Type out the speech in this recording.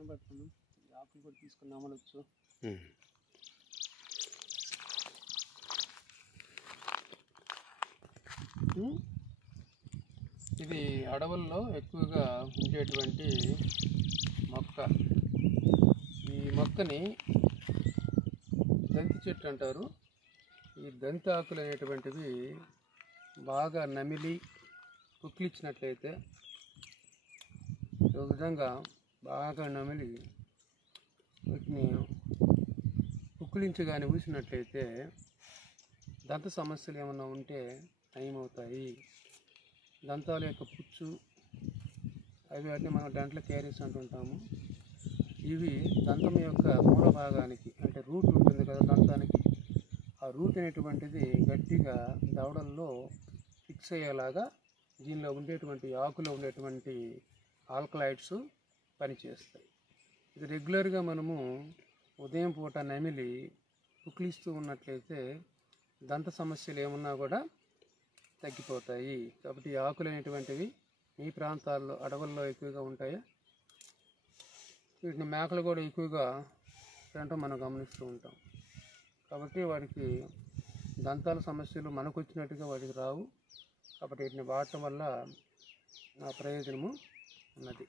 పక్కన పెట్టుకున్నాం. ఆకులు కూడా తీసుకుని అమలొచ్చు. ఇది అడవుల్లో ఎక్కువగా ఉండేటువంటి మొక్క. ఈ మొక్కని దంతి చెట్టు అంటారు. ఈ దంతి ఆకులు అనేటువంటివి బాగా నమిలి పుక్కిలిచ్చినట్లయితే, ఈ విధంగా బాగా నమిలి వీటిని పుక్కిలించి కానీ ఊసినట్లయితే దంత సమస్యలు ఏమన్నా ఉంటే నయమవుతాయి. దంతాల యొక్క పుచ్చు అవి వాటిని మనం డంట్ల క్యారీస్ అంటుంటాము. ఇవి దంతం యొక్క మూల భాగానికి, అంటే రూట్ ఉంటుంది కదా దంతానికి, ఆ రూట్ అనేటువంటిది గట్టిగా దవడల్లో ఫిక్స్ అయ్యేలాగా దీనిలో ఉండేటువంటి ఆకులో ఉండేటువంటి ఆల్కలాయిడ్స్ పనిచేస్తాయి. ఇది రెగ్యులర్గా మనము ఉదయం పూట నమిలి పుక్కిలిస్తూ ఉన్నట్లయితే దంత సమస్యలు ఏమన్నా కూడా తగ్గిపోతాయి. కాబట్టి ఈ ఆకులు అనేటువంటివి మీ ప్రాంతాల్లో అడవుల్లో ఎక్కువగా ఉంటాయి. వీటిని మేకలు కూడా ఎక్కువగా తినటం మనం గమనిస్తూ ఉంటాం. కాబట్టి వాటికి దంతాల సమస్యలు మనకు వచ్చినట్టుగా వాటికి రావు. కాబట్టి వీటిని వాడటం వల్ల ప్రయోజనము ఉన్నది.